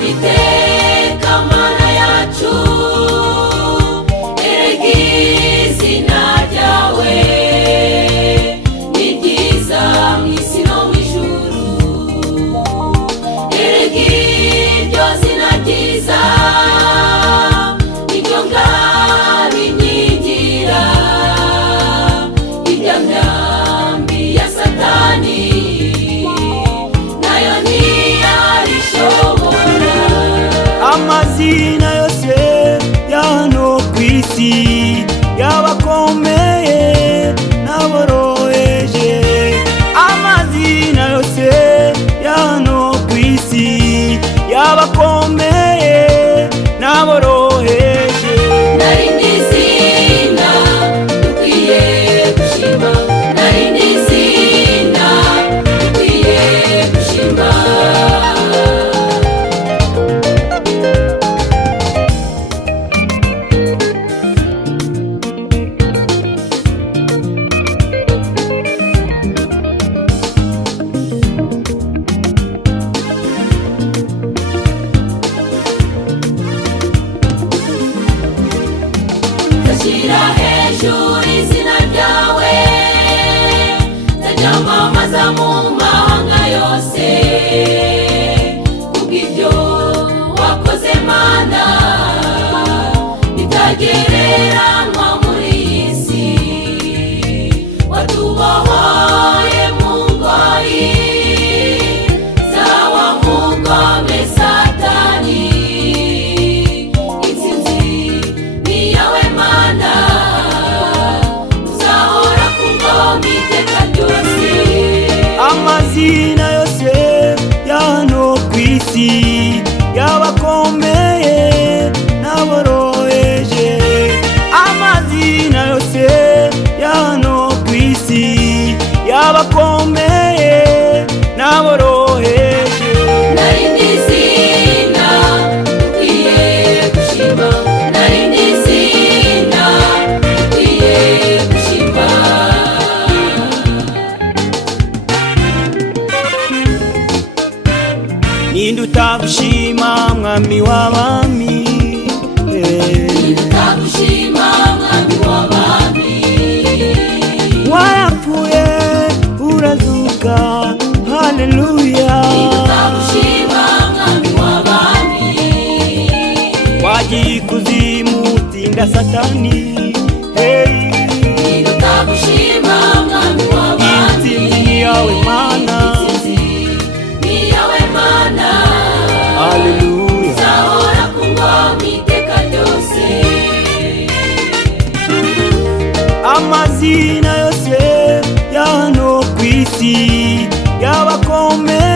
Uwiteka Mana yacu, erega izina ryawe ni ryiza mu isi no mu ijuru. Erega iryo zina ryiza niryo ngabinkingira irya myambi ya Satani, nayo ntiyarishobora. Amazina yose ya hano kw'isi y'abakomeye n'aboroheje, amazina yose ya hano kw'isi y'abakomeye n'aboroheje. Narindi zina dukwiye gushima, narindi zina dukwiye gushima. Ndashyira hejuru izina ryawe, ndaryamamaza mu mahanga yose, kubw'ibyo wakoze Mana bitagereranywa muri iyi si. Watubohoye mu ngoyi zawa mugome Satani, intsinzi ni yawe Mana, uzahora ku ngoma iteka ryose. Amazina yose ya hano kw'isi y'abakomeye n'aboroheje, amazina yose ya hano kw'isi y'abakomeye n'aboroheje. Narindi zina dukwiye gushima, narindi zina dukwiye gushima. Ninde utagushima mwami w'abami? Ndagushima mwami w'abami, Warapfuye urazuka, haleluya. ndagushima mwami w'abami, Wagiye ikuzimu utinda Satani, hey. ndagushima mwami w'abami. Intsinzi ni yawe Mana, Intsinzi ni yawe Mana, haleluya. uzahora ku ngoma iteka ryose. Amazina yose ya hano kw'isi y'abakomeye